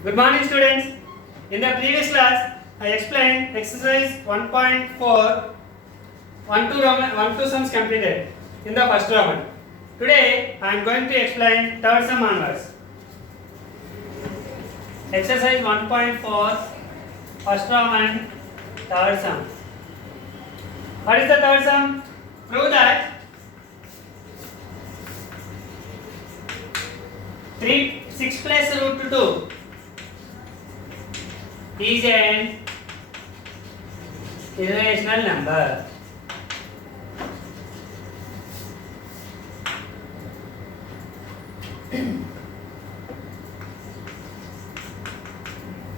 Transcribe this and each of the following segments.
Good morning, students. In the previous class, I explained exercise 1.4, 1 2 sums completed in the first round. Today, I am going to explain third sum onwards. Exercise 1.4, first round, third sum. What is the third sum? Prove that 6 plus root 2 is an irrational number.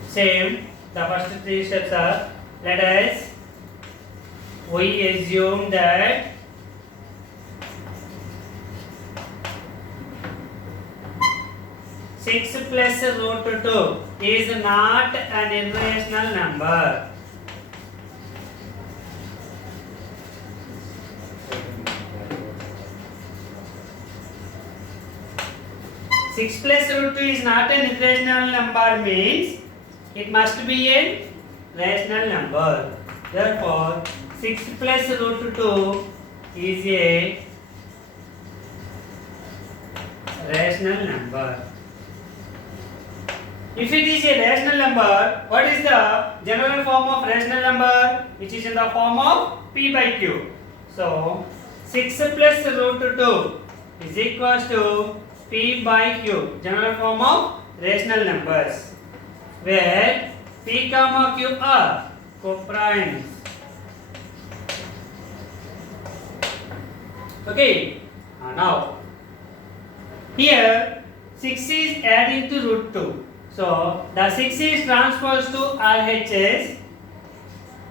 Same, the first 3 steps are, we assume that six plus root 2 is not an irrational number. Six plus root 2 is not an irrational number means it must be a rational number. Therefore, 6 plus root 2 is a rational number. If it is a rational number, what is the general form of rational number? Which is in the form of p by q. So, 6 plus root 2 is equals to p by q, general form of rational numbers, where p comma q are coprimes. Okay, now here 6 is adding to root 2. So, the 6 is transposed to RHS,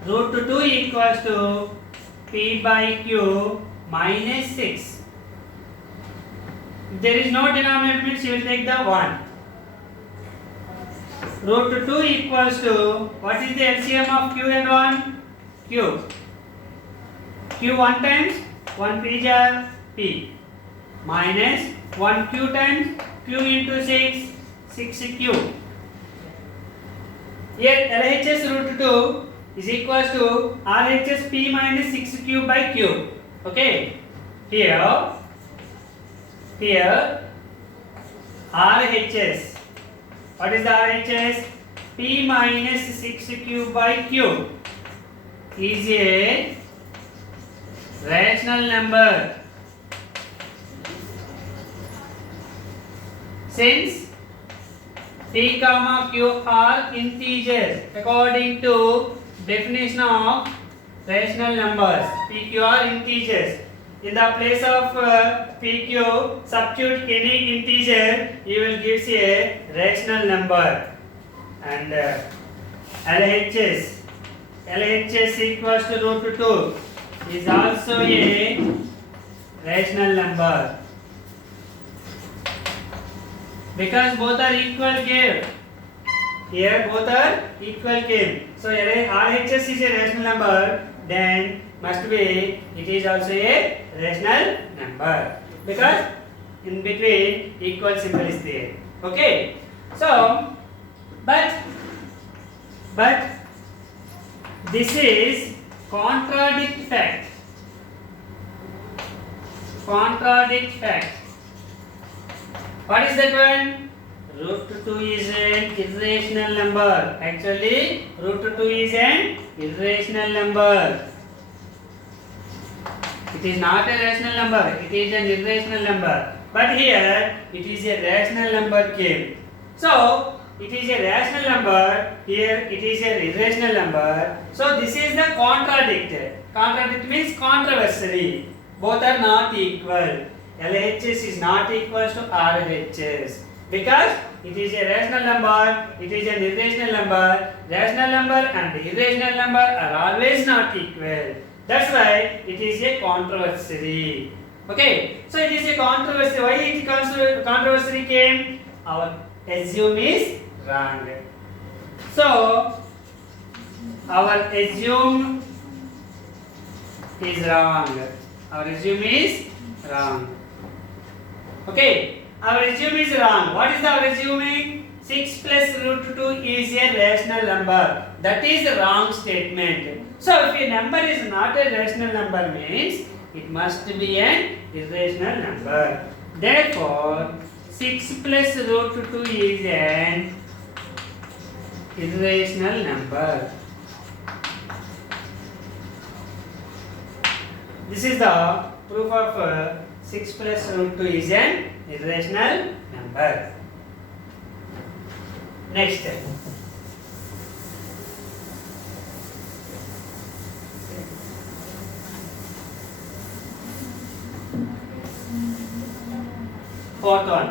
root 2 equals to p by q minus 6. If there is no denominator means you will take the 1. Root 2 equals to, what is the LCM of q and 1? Q. Q 1 times 1 p jar p minus 1 q times q into 6. 6q. Here LHS root 2 is equals to RHS p minus 6q by q. Okay. Here RHS. What is the RHS? P minus 6q by q is a rational number. Since p comma q are integers according to definition of rational numbers. P q are integers. In the place of p q, substitute any integer, you will give a rational number. And LHS equals to root 2 is also a rational number. Because both are equal came. Here both are equal came. So RHS is a rational number, then must be it is also a rational number. Because in between equal symbol is there. Okay. So but this is contradict fact. Contradict fact. What is that one? Root 2 is an irrational number. Actually, root 2 is an irrational number. It is not a rational number. It is an irrational number. But here, it is a rational number came. So, it is a rational number. Here, it is an irrational number. So, this is the contradict. Contradict means controversy. Both are not equal. LHS is not equal to RHS because it is a rational number, it is an irrational number. Rational number and irrational number are always not equal. That's why it is a controversy. Okay, so it is a controversy. Why it comes to controversy came? Our assume is wrong. So our assume is wrong. Our assume is wrong. Okay, our assume is wrong. What is our assuming? 6 plus root 2 is a rational number. That is the wrong statement. So if a number is not a rational number means it must be an irrational number. Therefore 6 plus root 2 is an irrational number. This is the proof of 6 plus root 2 is an irrational number. Next. Fourth one.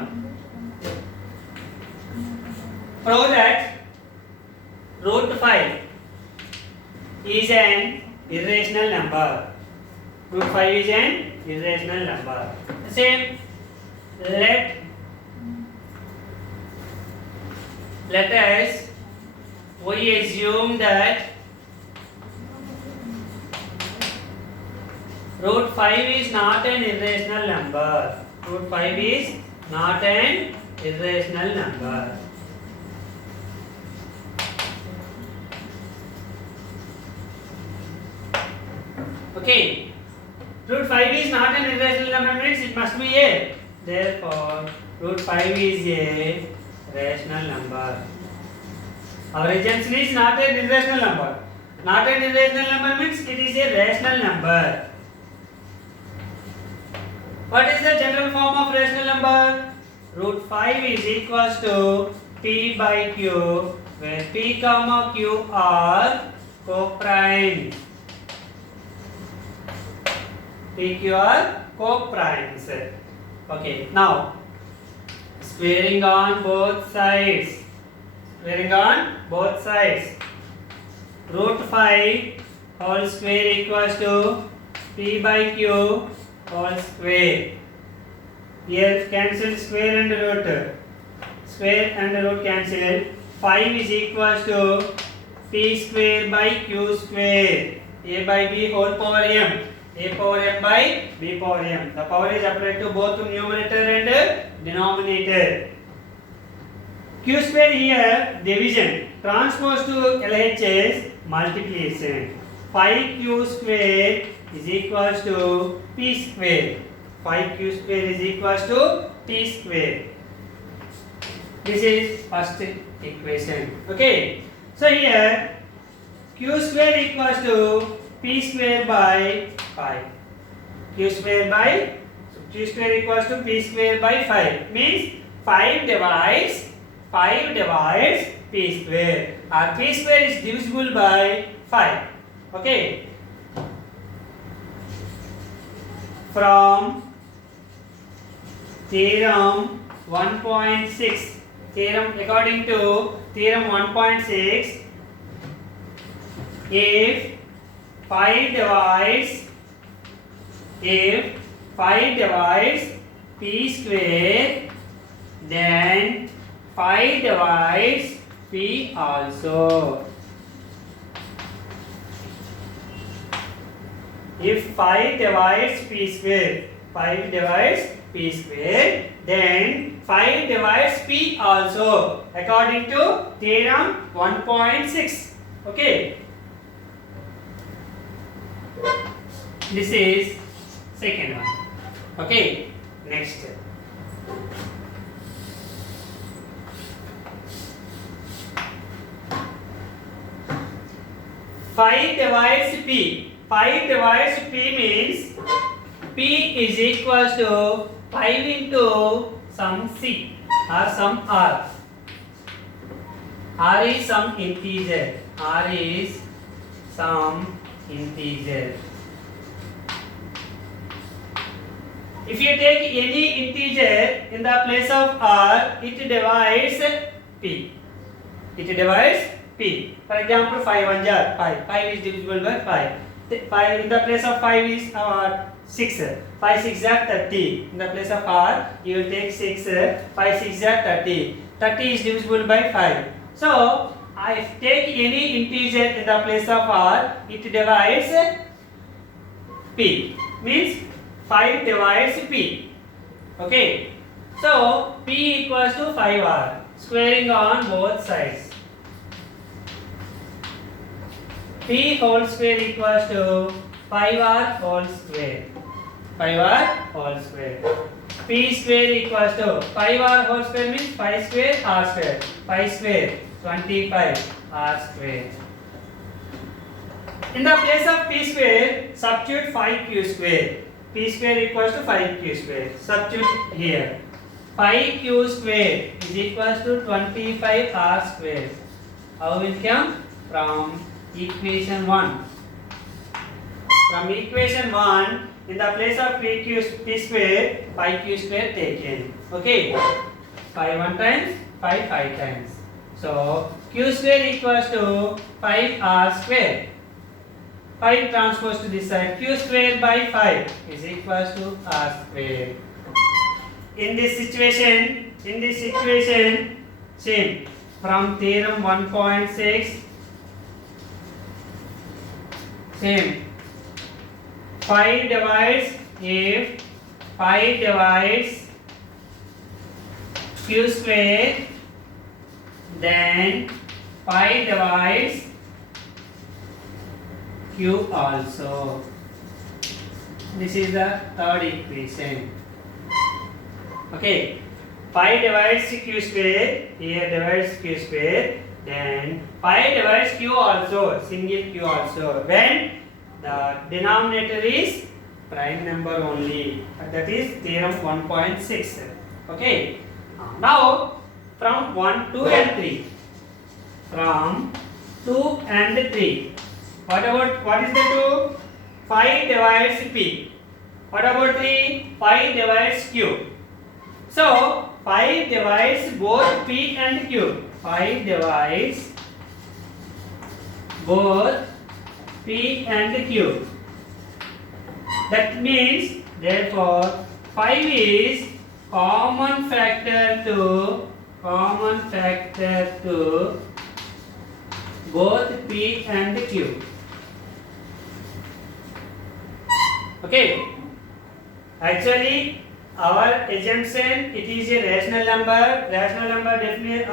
Prove that root 5 is an irrational number. Root 5 is an irrational number. Same. Let us we assume that root 5 is not an irrational number. Root 5 is not an irrational number. Okay. Root 5 is not an irrational number means it must be a. Therefore, root 5 is a rational number. Our assumption is not an irrational number. Not an irrational number means it is a rational number. What is the general form of rational number? Root 5 is equals to P by Q, where P comma Q are co-primes. PQ are co-primes. Okay, now squaring on both sides. Squaring on both sides. Root 5 whole square equals to P by Q whole square. Here cancel square and root. Square and root cancel. 5 is equals to P square by Q square. A by B whole power m. A power m by B power m. The power is applied to both numerator and denominator. Q square here division. Transpose to LHS multiplication. 5Q square is equals to P square. 5Q square is equals to P square. This is first equation. Okay. So here Q square equals to P square by 5. Q square by Q square equals to P square by 5 means 5 divides P square. Our P square is divisible by 5. Okay. From theorem 1.6. Theorem according to theorem 1.6, if 5 divides P square, then 5 divides P also. If 5 divides P square, then 5 divides P also according to theorem 1.6. Okay. This is second one. Okay. Next. 5 divides P. 5 divides P means P is equals to 5 into some C or some R. R is some integer. R is some integer. If you take any integer in the place of R, it divides P. It divides P. For example, 5 1 jar 5. 5 is divisible by 5. 5 in the place of 5 is 6. 5 6 are 30. In the place of R, you will take 6. 5 6 are 30. 30 is divisible by 5. So, I take any integer in the place of R, it divides P. Means 5 divides P. Okay. So, P equals to 5R. squaring on both sides. P whole square equals to 5r whole square. 5r whole square. P square equals to 5r whole square means 5 square r square. 5 square 25 r square. In the place of p square, substitute 5q square. P square equals to 5q square. Substitute here. 5q square is equals to 25 r square. How will come? From equation 1. From equation 1, in the place of p square, 5q square taken. Okay. 5 1 times, 5 5 times. So q square equals to 5r square. 5 transpose to this side. Q square by 5 is equals to r square. In this situation, same. From theorem 1.6, same. 5 divides q square, then 5 divides q also. This is the third equation. Okay. 5 divides q square, here divides q square, then 5 divides q also, single q also, when the denominator is prime number only. That is theorem 1.6. Okay. Now from 1, 2 and 3. From 2 and 3. What is the 2? 5 divides p. What about 3? 5 divides q. So 5 divides both p and q. 5 divides both p and q. That means therefore 5 is common factor to both p and q. Okay. Actually, our assumption, it is a rational number. Rational number definite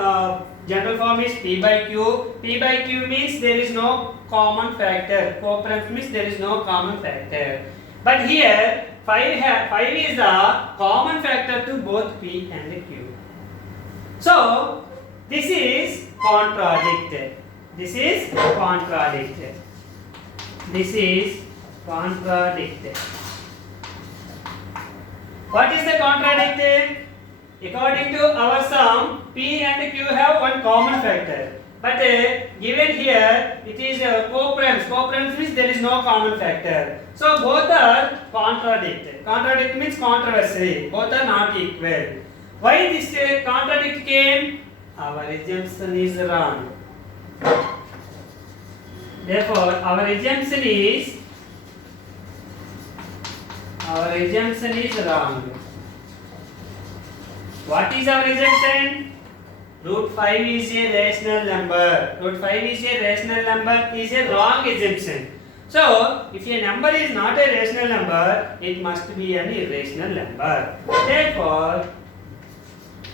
general form is p by q. P by q means there is no common factor. Co-occurrence means there is no common factor. But here 5 is the common factor to both p and q. So this is contradicted. This is contradicted. What is the contradicted? According to our sum, p and q have one common factor. But given here, it is co-occurrence. Co-occurrence means there is no common factor. So both are contradicted. Contradict means controversy. Both are not equal. Why this contradict came? Our assumption is wrong. Therefore, our assumption is wrong. What is our assumption? Root 5 is a rational number. Root 5 is a rational number is a wrong assumption. So, if a number is not a rational number, it must be an irrational number. Therefore,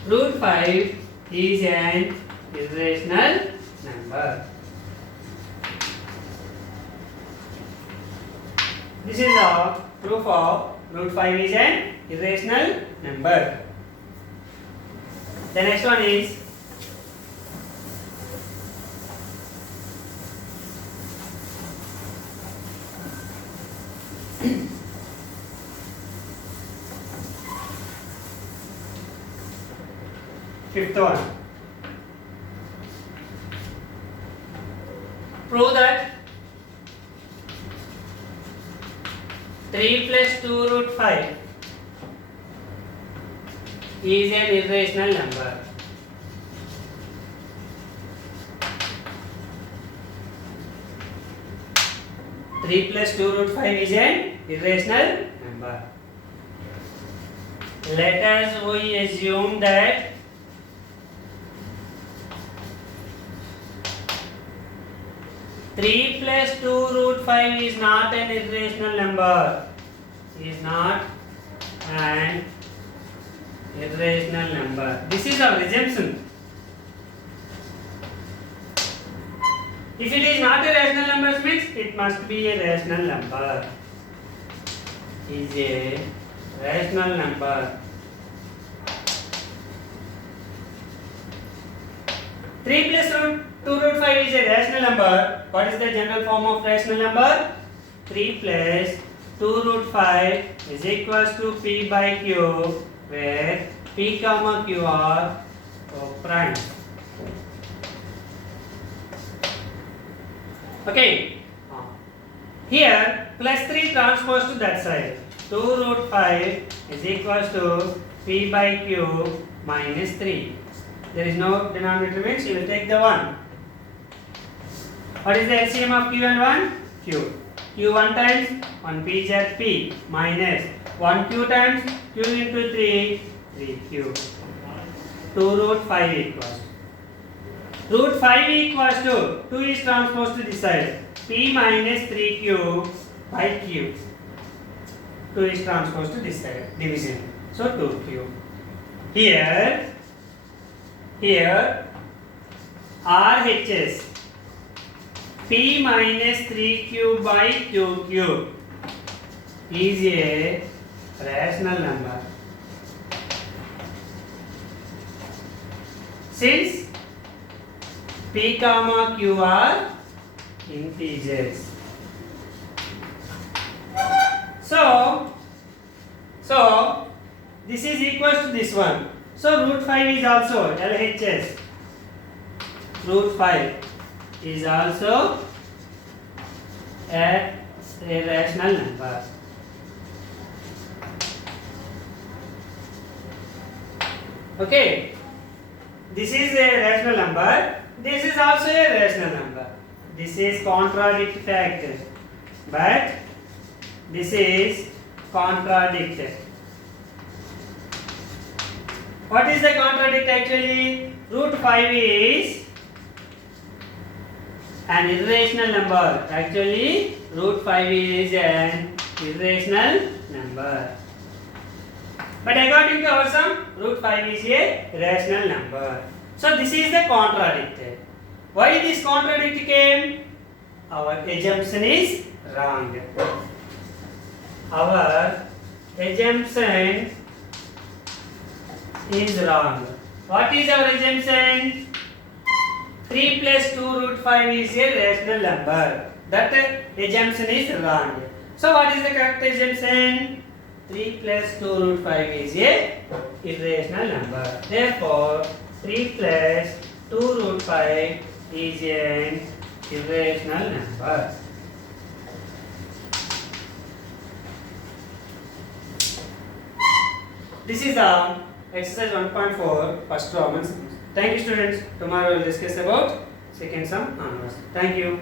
root 5 is an irrational number. This is the proof of root 5 is an irrational number. The next one is fifth one. Prove that 3 plus 2 root 5 is an irrational number. Three plus 2 root 5 is an irrational number. Let us we assume that three plus 2 root 5 is not an irrational number. Is not an irrational number. This is our assumption. If it is not a rational number means it must be a rational number. Is a rational number. 3 plus 2 root 5 is a rational number. What is the general form of rational number? 3 plus 2 root 5 is equals to P by Q, where P comma Q are prime. Okay. Here plus 3 transpose to that side. 2 root 5 is equals to P by Q minus 3. There is no denominator means you will take the 1. What is the LCM of Q and 1? Q. Q 1 times 1 P is at P minus 1 Q times Q into 3, 3Q. 2 root 5 equals. Root 5 equals to 2 is transposed to this side. P minus 3Q by Q. 2 is transposed to this side. Division. So 2Q. Here RHS P minus 3Q by QQ is a rational number. Since P comma Q are integers. So this is equals to this one. So root 5 is also LHS. Root 5 is also a rational number. Okay. This is a rational number. This is also a rational number. This is contradict fact. But this is contradict. What is the contradict actually? Root 5 is an irrational number. Actually, root 5 is an irrational number. But according to our sum, root 5 is a rational number. So this is the contradict. Why this contradict came? Our assumption is wrong. Our assumption is wrong. What is our assumption? 3 plus 2 root 5 is a rational number. That assumption is wrong. So what is the correct assumption? 3 plus 2 root 5 is a irrational number. Therefore, 3 plus 2 root 5 is an irrational number. This is the exercise 1.4 first Roman sums. Thank you students. Tomorrow we will discuss about second sum onwards. Thank you.